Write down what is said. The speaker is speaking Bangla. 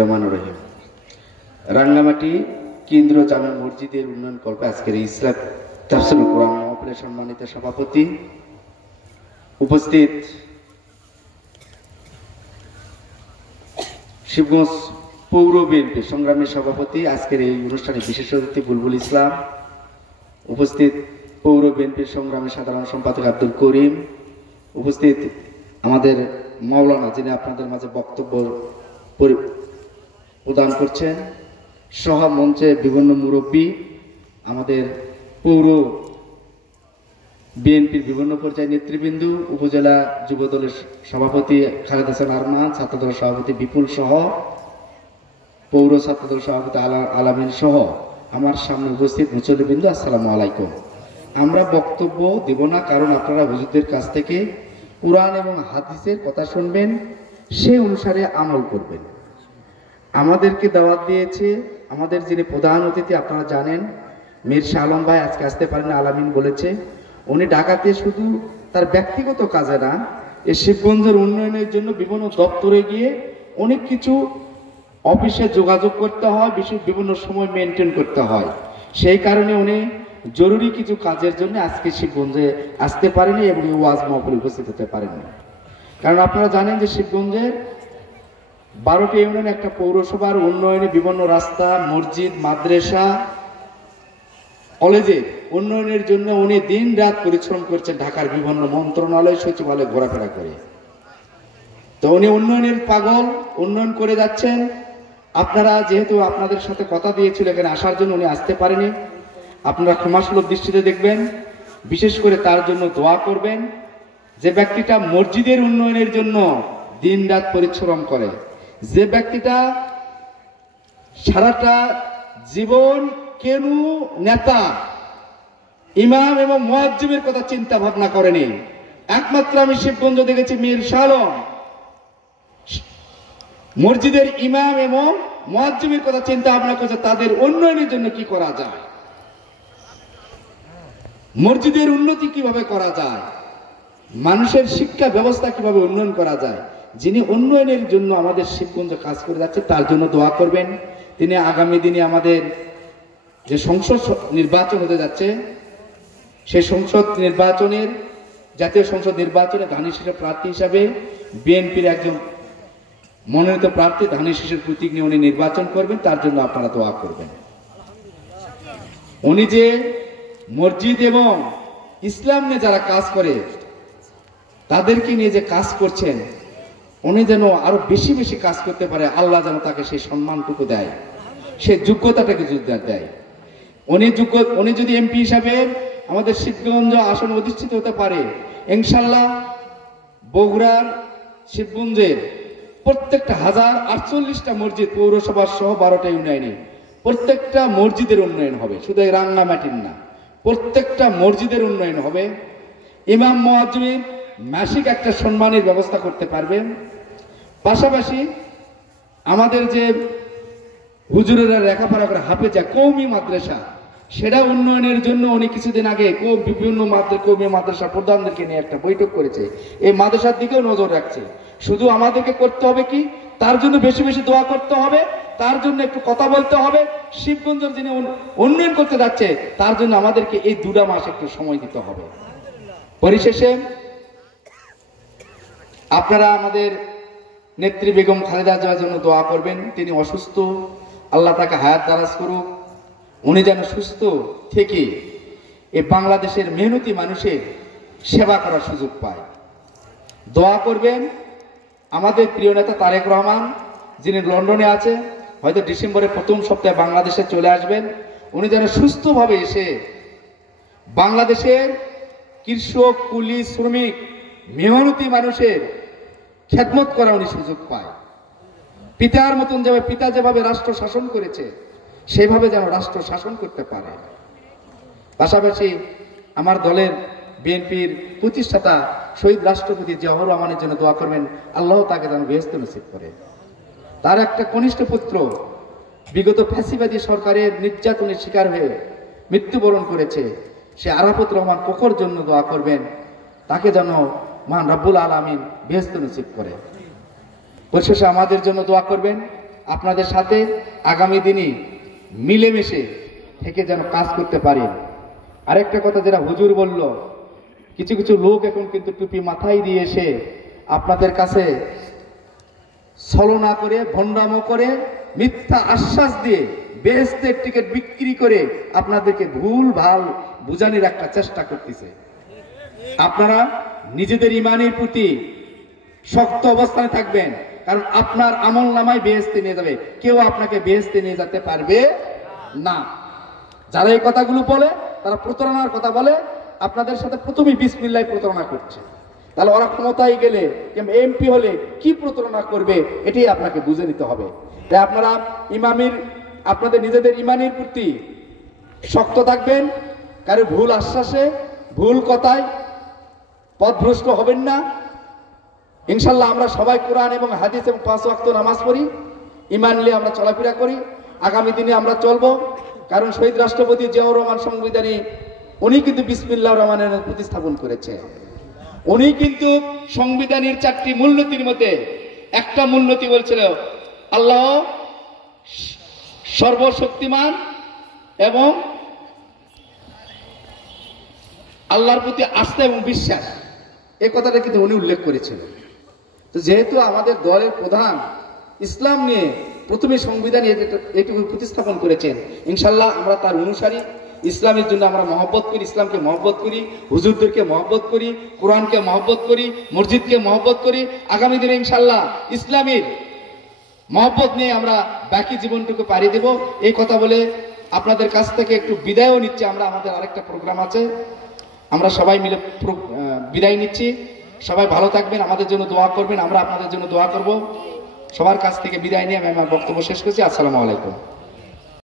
রহমানুর রহিম। রাঙ্গামাটি কেন্দ্রীয় জামে মসজিদের উন্নয়ন কল্পে আজকের ইসলাম তাফসীরুল কোরআন মাহফিলের সম্মানিত সভাপতি, উপস্থিত শিবগঞ্জ পৌর বিএনপি সংগ্রামী সভাপতি, আজকের এই অনুষ্ঠানে বিশেষ অতিথি বুলবুল ইসলাম, উপস্থিত পৌর বিএনপির সংগ্রামী সাধারণ সম্পাদক আব্দুল করিম, উপস্থিত আমাদের মাওলানা যিনি আপনাদের মাঝে বক্তব্য প্রদান করছেন, সহ মঞ্চে বিভিন্ন মুরব্বী, আমাদের পৌর বিএনপির বিভিন্ন পর্যায়ে নেতৃবৃন্দ, উপজেলা যুব দলের সভাপতি খালেদ হাসান আরমান, ছাত্রদলের সভাপতি বিপুল সহ পৌর ছাত্রদল সভাপতি আলামিন সহ আমার সামনে উপস্থিত মুসল্লিবৃন্দ, আসসালামু আলাইকুম। আমরা বক্তব্য দেব না, কারণ আপনারা হুজুরদের কাছ থেকে কুরআন এবং হাদিসের কথা শুনবেন, সে অনুসারে আমল করবেন। আমাদেরকে দাওয়াত দিয়েছে আমাদের যিনি প্রধান অতিথি, আপনারা জানেন মীর শাহ আলম ভাই আজকে আসতে পারেন, আলামিন বলেছে। উনি ঢাকাতে শুধু তার ব্যক্তিগত কাজে না, এই শিবগঞ্জের উন্নয়নের জন্য বিভিন্ন দপ্তরে গিয়ে অনেক কিছু অফিসে যোগাযোগ করতে হয়, বিভিন্ন সময় মেনটেন করতে হয়। সেই কারণে উনি জরুরি কিছু কাজের জন্য আজকে শিবগঞ্জে আসতে পারেনি এবং ওয়াজ মাহফিলে উপস্থিত হতে পারেননি। কারণ আপনারা জানেন যে শিবগঞ্জের 12টি ইউনিয়ন একটা পৌরসভার উন্নয়নে বিভিন্ন রাস্তা, মসজিদ, মাদ্রাসা, কলেজের উন্নয়নের জন্য উনি দিন রাত পরিশ্রম করছেন, ঢাকার বিভিন্ন মন্ত্রণালয়, সচিবালয় ঘোরাফেরা করে। তো উনি উন্নয়নের পাগল, উন্নয়ন করে যাচ্ছেন। আপনারা যেহেতু আপনাদের সাথে কথা দিয়েছিল এখানে আসার জন্য, উনি আসতে পারেনি, আপনারা ক্ষমাসুলভ দৃষ্টিতে দেখবেন, বিশেষ করে তার জন্য দোয়া করবেন। যে ব্যক্তিটা মসজিদের উন্নয়নের জন্য দিন রাত পরিশ্রম করে, যে ব্যক্তিটা সারাটা জীবন কেন নেতা, ইমাম এবং মুয়াজ্জিমের কথা চিন্তা ভাবনা করেনি, একমাত্র আমি শিবগঞ্জ দেখেছি মীর শাহ আলম মসজিদের ইমাম এবং মুয়াজ্জিমের কথা চিন্তা ভাবনা করছে, তাদের উন্নয়নের জন্য কি করা যায়, মসজিদের উন্নতি কিভাবে করা যায়, মানুষের শিক্ষা ব্যবস্থা কিভাবে উন্নয়ন করা যায়। যিনি উন্নয়নের জন্য আমাদের শিবগঞ্জ কাজ করে যাচ্ছে, তার জন্য দোয়া করবেন। তিনি আগামী দিনে আমাদের যে সংসদ নির্বাচন হতে যাচ্ছে, সেই সংসদ নির্বাচনের, জাতীয় সংসদ নির্বাচনে ধানের শীষের প্রার্থী হিসাবে বিএনপির একজন মনোনীত প্রার্থী ধানের শীষের প্রতীক নিয়ে উনি নির্বাচন করবেন, তার জন্য আপনারা দোয়া করবেন। উনি যে মসজিদ এবং ইসলাম নিয়ে যারা কাজ করে তাদেরকে নিয়ে যে কাজ করছেন, উনি যেন আরো বেশি বেশি কাজ করতে পারে, আল্লাহ যেন তাকে সেই সম্মানটুকু দেয়, সেই যোগ্যতাটাকে দেয়। উনি যদি এমপি হিসাবে আমাদের শিবগঞ্জ আসন অধিষ্ঠিত হতে পারে, ইনশাল্লাহ বগুড়ার শিবগঞ্জের প্রত্যেকটা 1048টা মসজিদ পৌরসভার সহ 12টা ইউনিয়নে প্রত্যেকটা মসজিদের উন্নয়ন হবে, শুধু রাঙ্গামাটির না, প্রত্যেকটা মসজিদের উন্নয়ন হবে। ইমাম মুয়াজ্জিম মাসিক একটা সম্মানের ব্যবস্থা করতে পারবেন। পাশাপাশি আমাদের যে হুজুরেরা লেখাপড়া করে হাফেজা কওমি মাদ্রাসা, সেটা উন্নয়নের জন্য উনি কিছুদিন আগে বিভিন্ন কওমি মাদ্রাসা প্রধানদেরকে নিয়ে একটা বৈঠক করেছে, এই মাদ্রাসার দিকেও নজর রাখছে। শুধু আমাদেরকে করতে হবে কি, তার জন্য বেশি বেশি দোয়া করতে হবে, তার জন্য একটু কথা বলতে হবে। শিবগঞ্জের যিনি উন্নয়ন করতে যাচ্ছে, তার জন্য আমাদেরকে এই 2 মাস একটু সময় দিতে হবে। পরিশেষে আপনারা আমাদের নেত্রী বেগম খালেদা জিয়ার জন্য দোয়া করবেন। তিনি অসুস্থ, আল্লাহ তাকে হায়াত দারাজ করুক, উনি যেন সুস্থ থেকে এই বাংলাদেশের মেহনতি মানুষের সেবা করার সুযোগ পায়। দোয়া করবেন আমাদের প্রিয় নেতা তারেক রহমান, যিনি লন্ডনে আছে, হয়তো ডিসেম্বরের প্রথম সপ্তাহে বাংলাদেশে চলে আসবেন। উনি যেন সুস্থভাবে এসে বাংলাদেশের কৃষক, কুলি, শ্রমিক, মেহনতি মানুষের খেদমত করা উনি সুযোগ পায়। পিতার মতন পিতা যেভাবে রাষ্ট্র শাসন করেছে, সেভাবে যেন রাষ্ট্র শাসন করতে পারে। পাশাপাশি আমার দলের বিএনপির প্রতিষ্ঠাতা শহীদ রাষ্ট্রপতি জিয়াউর রহমানের জন্য দোয়া করবেন, আল্লাহ তাকে যেন বেহেশত নসিব করে। তার একটা কনিষ্ঠ পুত্র বিগত ফ্যাসিবাদী সরকারের নির্যাতনের শিকার হয়ে মৃত্যুবরণ করেছে, সে আরাফাত রহমান কোকর জন্য দোয়া করবেন, তাকে যেন মহান রব্বুল আলামিন বেহেশত নসিব করে। পরিশেষে আমাদের জন্য দোয়া করবেন। আপনাদের সাথে আগামী দিনে মিলেমিশে থেকে যেন কাজ করতে পারেন। আরেকটা কথা যেটা হুজুর বলল, কিছু কিছু লোক এখন কিন্তু টুপি মাথায় দিয়ে এসে আপনাদের কাছে ছলনা করে, ভণ্ডামো করে, মিথ্যা আশ্বাস দিয়ে বেহেশতের টিকিট বিক্রি করে আপনাদেরকে ভুল ভাল বুঝানোর একটা চেষ্টা করতেছে। আপনারা নিজেদের ইমানের প্রতি শক্ত অবস্থানে থাকবেন, কারণ আপনার আমল নামায় বেহেশতে নিয়ে যাবে, কেউ আপনাকে বেহেশতে নিয়ে যেতে পারবে না। যারা এই কথাগুলো বলে তারা প্রতারণার কথা বলে, আপনাদের সাথে প্রথমেই বিসমিল্লাহ প্রতারণা করছে। তাহলে ওরা ক্ষমতায় গেলে কিংবা এমপি হলে কি প্রতারণা করবে, এটাই আপনাকে বুঝে নিতে হবে। তাই আপনারা আপনাদের নিজেদের ইমানের প্রতি শক্ত থাকবেন, কারো ভুল আশ্বাসে, ভুল কথায় পথভ্রষ্ট হবেন না। ইনশাল্লাহ আমরা সবাই কোরআন এবং হাদিস এবং 5 ওয়াক্ত নামাজ পড়ি, ইমান নিয়ে আমরা চলাফেরা করি। আগামী দিনে আমরা চলবো, কারণ শহীদ রাষ্ট্রপতি জিয়াউর রহমান সংবিধানী উনি কিন্তু বিসমিল্লাহির রহমানির রহিম প্রতিস্থাপন করেছে। উনি কিন্তু সংবিধানের 4টি মূলনীতির মধ্যে একটা মূলনীতি বলছিল আল্লাহ সর্বশক্তিমান এবং আল্লাহর প্রতি আস্থা এবং বিশ্বাস, এই কথাটা কিন্তু উনি উল্লেখ করেছিল। তো যেহেতু আমাদের দলের প্রধান ইসলাম নিয়ে প্রথমে সংবিধানে এটুকু প্রতিস্থাপন করেছেন, ইনশাল্লাহ আমরা তার অনুসারী। ইসলামের জন্য আমরা মহব্বত করি, ইসলামকে মহব্বত করি, হুজুরদেরকে মহব্বত করি, কোরআনকে মহব্বত করি, মসজিদকে মহব্বত করি। আগামী দিনে ইনশাল্লাহ ইসলামের মহব্বত নিয়ে আমরা বাকি জীবনটুকু পাড়ি দেব। এই কথা বলে আপনাদের কাছ থেকে একটু বিদায়ও নিচ্ছি। আমাদের আরেকটা প্রোগ্রাম আছে, আমরা সবাই মিলে বিদায় নিচ্ছি। সবাই ভালো থাকবেন, আমাদের জন্য দোয়া করবেন, আমরা আপনাদের জন্য দোয়া করব। সবার কাছ থেকে বিদায় নিয়ে আমি আমার বক্তব্য শেষ করছি। আসসালামু আলাইকুম।